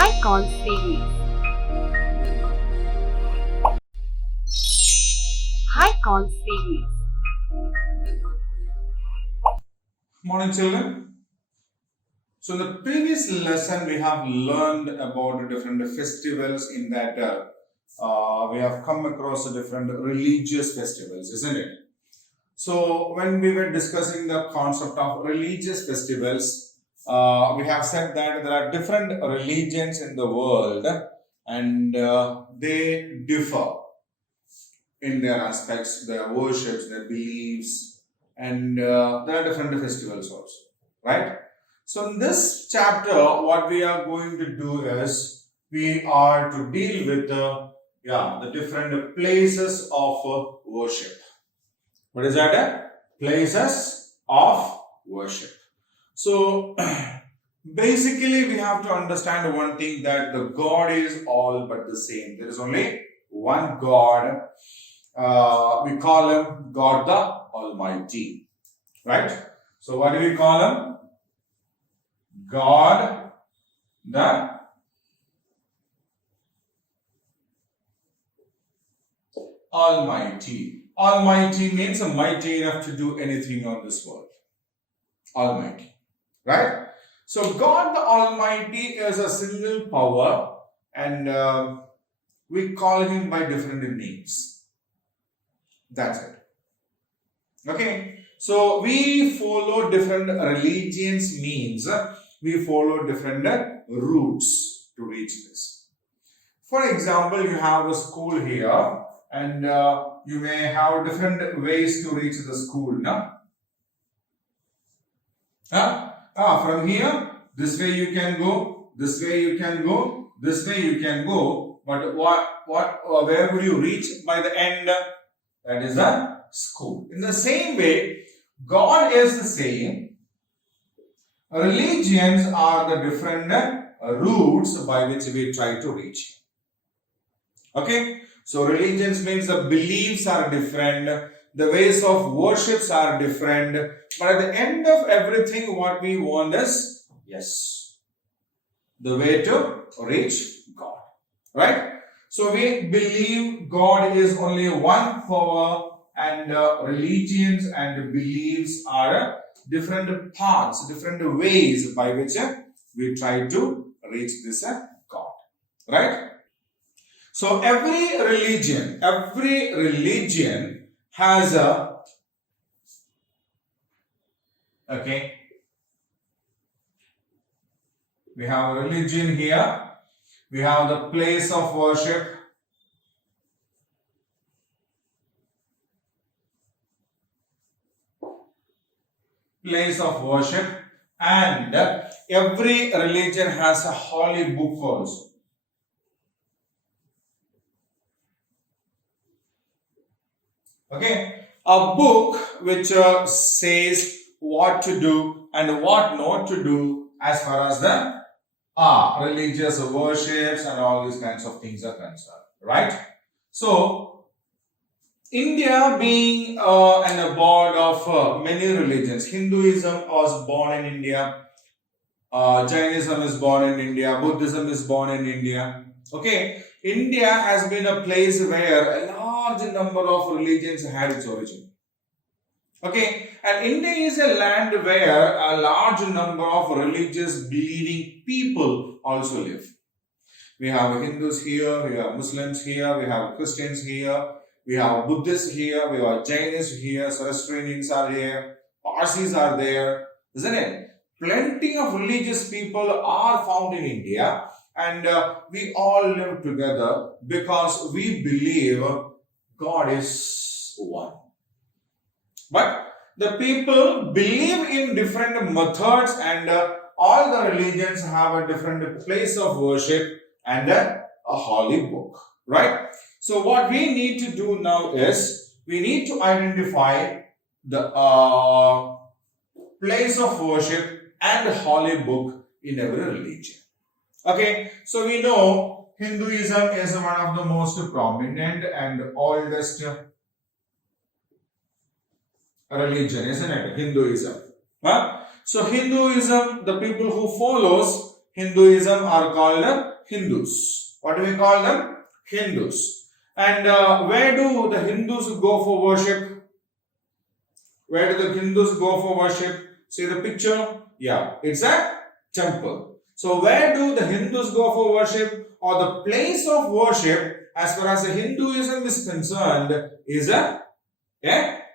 Icon series. Icon series. Morning, children. So, in the previous lesson, we have learned about the different festivals. In that, we have come across the different religious festivals, isn't it? So, when we were discussing the concept of religious festivals, we have said that there are different religions in the world, and they differ in their aspects, their worships, their beliefs, and there are different festivals also, right? So, in this chapter, what we are going to do is we are to deal with the different places of worship. What is that? Places of worship. So, basically, we have to understand one thing, that the God is all but the same. There is only one God. We call him God the Almighty, right? So, what do we call him? God the Almighty. Almighty means mighty enough to do anything on this world. Almighty, right? So, God the Almighty is a single power, and we call him by different names. That's it. Okay. So, we follow different religions, means we follow different routes to reach this. For example, you have a school here, and you may have different ways to reach the school. No? From here, this way you can go, this way you can go, this way you can go. But where would you reach by the end? That is the school. In the same way, God is the same. Religions are the different routes by which we try to reach. Okay, so religions means the beliefs are different, the ways of worships are different, but at the end of everything, what we want is, yes, the way to reach God, right? So we believe God is only one power, and religions and beliefs are different paths, different ways by which we try to reach this God, right? So every religion has a, okay, we have a religion here, we have the place of worship, and every religion has a holy book also. Okay, a book which says what to do and what not to do as far as the religious worships and all these kinds of things are concerned, right? So, India being an abode of many religions, Hinduism was born in India, Jainism is born in India, Buddhism is born in India. Okay, India has been a place where a large number of religions had its origin. Okay, and India is a land where a large number of religious believing people also live. We have Hindus here, we have Muslims here, we have Christians here, we have Buddhists here, we have Jainis here, Zoroastrians are here, Parsis are there, isn't it? Plenty of religious people are found in India, and we all live together because we believe God is one. But the people believe in different methods, and all the religions have a different place of worship and a holy book, right? So, what we need to do now is we need to identify the place of worship and holy book in every religion. Okay, so we know Hinduism is one of the most prominent and oldest religion, isn't it? Hinduism. Huh? So Hinduism, the people who follows Hinduism are called Hindus. What do we call them? Hindus. And where do the Hindus go for worship? Where do the Hindus go for worship? See the picture? Yeah, it's a temple. So where do the Hindus go for worship? Or the place of worship, as far as the Hinduism is concerned, is a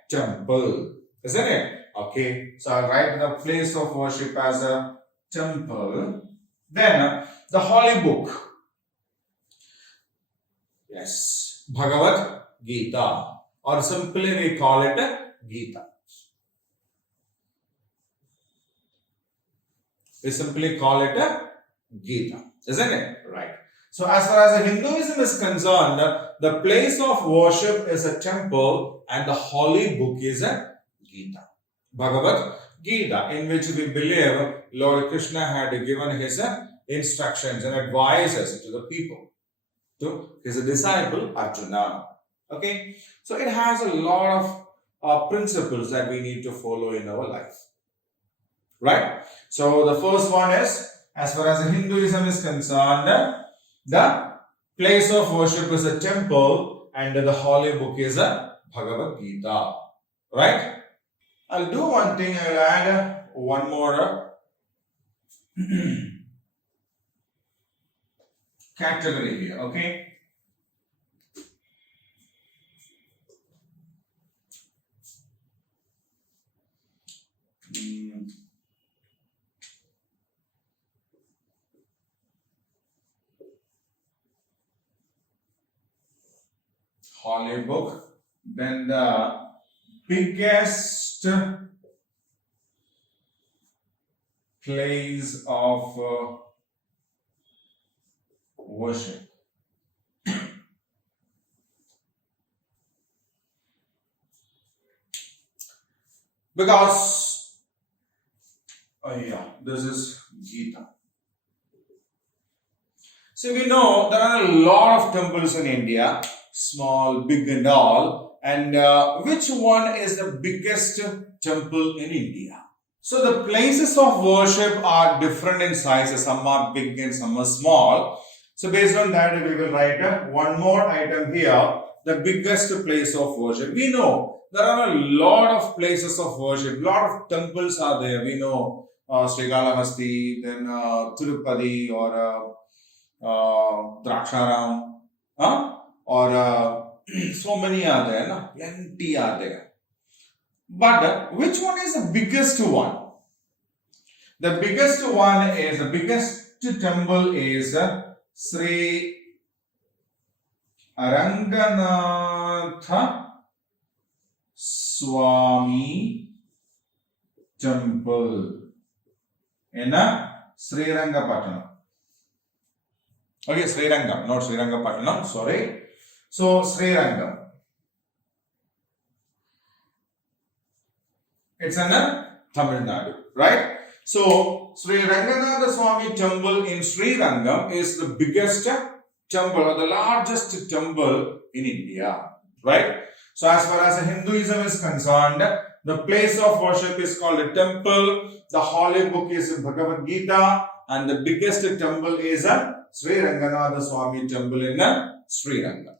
temple. Isn't it? Okay, so I'll write the place of worship as a temple. Then the holy book. Yes, Bhagavad Gita. Or simply we call it Gita. We simply call it Gita. Isn't it? Right. So as far as the Hinduism is concerned, the place of worship is a temple and the holy book is a Gita. Bhagavad Gita, in which we believe Lord Krishna had given his instructions and advices to the people, to his disciple Arjuna. Okay, so it has a lot of principles that we need to follow in our life. Right? So the first one is, as far as Hinduism is concerned, the place of worship is a temple and the holy book is a Bhagavad Gita. Right? I'll do one thing, I'll add one more category here, okay? Holy book, then the biggest place of worship. Because, this is Gita. So we know there are a lot of temples in India, small, big and all. And which one is the biggest temple in India? So the places of worship are different in sizes. Some are big and some are small. So based on that, we will write one more item here. The biggest place of worship. We know there are a lot of places of worship. Lot of temples are there. We know Srikalahasti, then Tirupati or Draksharam, or so many are there, no? Plenty are there. But which one is the biggest one? The biggest one is, the biggest temple is Sri Ranganatha Swami Temple in Srirangapatnam. Okay, Srirangam, not Srirangapatnam, sorry. So, Srirangam. It's in Tamil Nadu, right? So, Sri Ranganatha Swami Temple in Srirangam is the biggest temple or the largest temple in India, right? So, as far as Hinduism is concerned, the place of worship is called a temple. The holy book is Bhagavad Gita, and the biggest temple is Sri Ranganatha Swami Temple in Srirangam.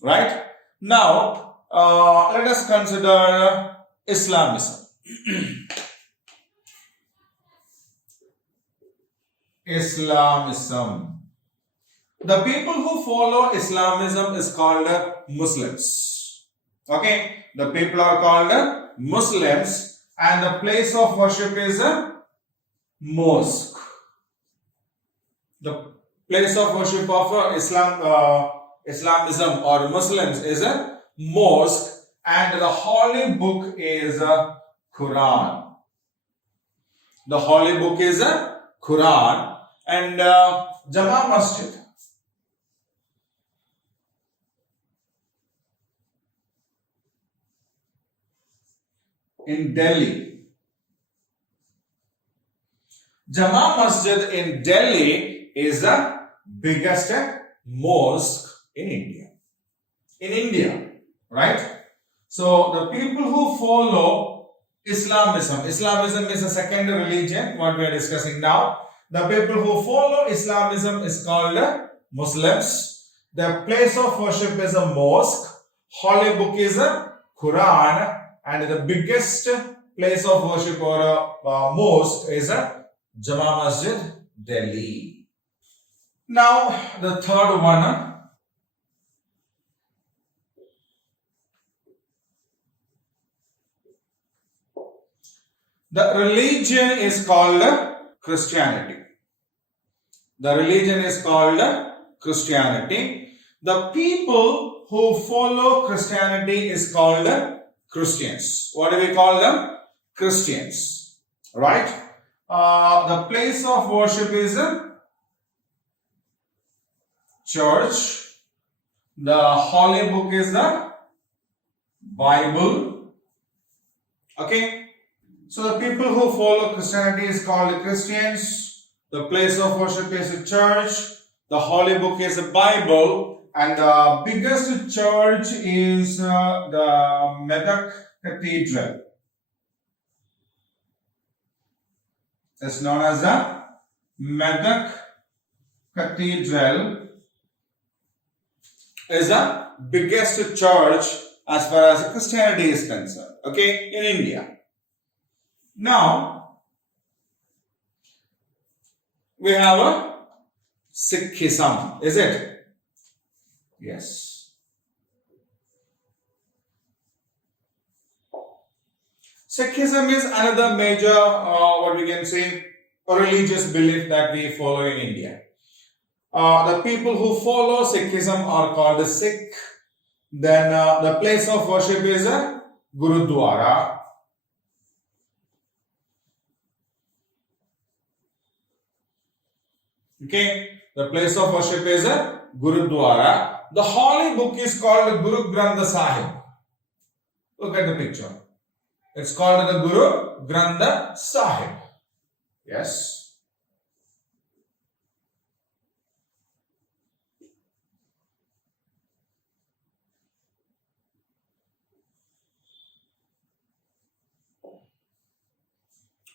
Right? Now, let us consider Islamism. Islamism. The people who follow Islamism is called Muslims. Okay? The people are called Muslims, and the place of worship is a mosque. The place of worship of Islamism or Muslims is a mosque, and the holy book is a Quran. The holy book is a Quran, and Jama Masjid. In Delhi. Jama Masjid in Delhi is the biggest mosque in India. In India, right? So the people who follow Islamism is a second religion, what we are discussing now. The people who follow Islamism is called Muslims. Their place of worship is a mosque. Holy book is a Quran, and the biggest place of worship or a mosque is a Jama Masjid, Delhi. Now the third one. The religion is called Christianity. The religion is called Christianity. The people who follow Christianity is called Christians. What do we call them? Christians. Right? The place of worship is a church. The holy book is the Bible. Okay? So the people who follow Christianity is called Christians. The place of worship is a church. The holy book is a Bible. And the biggest church is the Medak Cathedral. It's known as the Medak Cathedral. Is the biggest church as far as Christianity is concerned. Okay, in India. Now, we have a Sikhism, is it? Yes. Sikhism is another major, what we can say, a religious belief that we follow in India. The people who follow Sikhism are called Sikh. Then the place of worship is a Gurudwara. Okay, the place of worship is a Gurudwara. The holy book is called Guru Granth Sahib. Look at the picture. It's called the Guru Granth Sahib. Yes.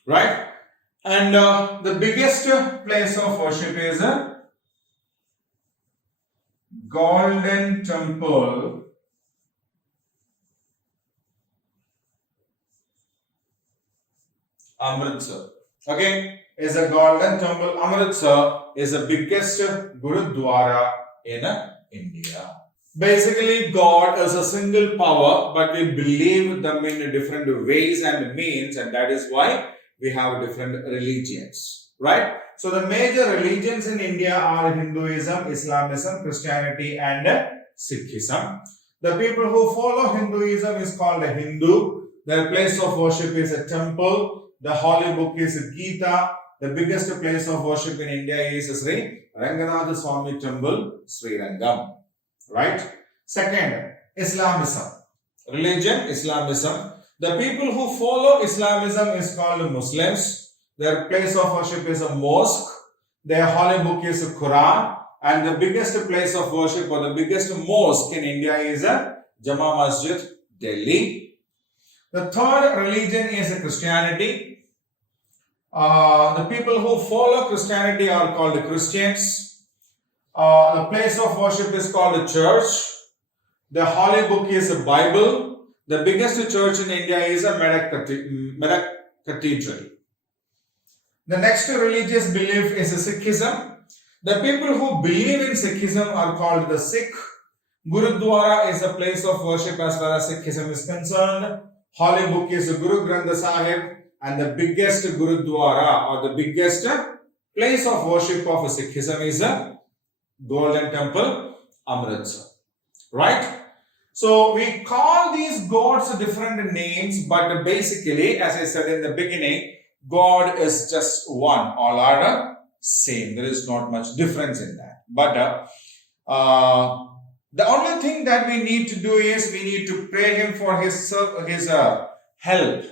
Right? And the biggest place of worship is a Golden Temple Amritsar. Okay, is a Golden Temple Amritsar is the biggest Gurudwara in India. Basically, God is a single power, but we believe them in different ways and means, and that is why we have different religions, right? So the major religions in India are Hinduism, Islamism, Christianity, and Sikhism. The people who follow Hinduism is called a Hindu. Their place of worship is a temple. The holy book is Gita. The biggest place of worship in India is Sri Ranganath Swami Temple, Sri Rangam. Right? Second, Islamism. Religion, Islamism. The people who follow Islamism is called Muslims. Their place of worship is a mosque. Their holy book is a Quran. And the biggest place of worship or the biggest mosque in India is a Jama Masjid, Delhi. The third religion is Christianity. The people who follow Christianity are called Christians. The place of worship is called a church. The holy book is a Bible. The biggest church in India is a Medak Cathedral. The next religious belief is Sikhism. The people who believe in Sikhism are called the Sikh. Gurudwara is a place of worship as far as Sikhism is concerned. Holy book is Guru Granth Sahib, and the biggest Gurudwara or the biggest place of worship of Sikhism is a Golden Temple, Amritsar. Right? So we call these gods different names, but basically, as I said in the beginning, God is just one. All are same. There is not much difference in that. But the only thing that we need to do is we need to pray Him for His help,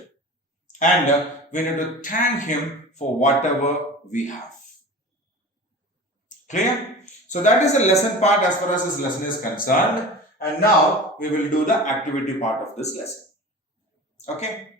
and we need to thank Him for whatever we have. Clear? So that is the lesson part as far as this lesson is concerned. And now we will do the activity part of this lesson. Okay.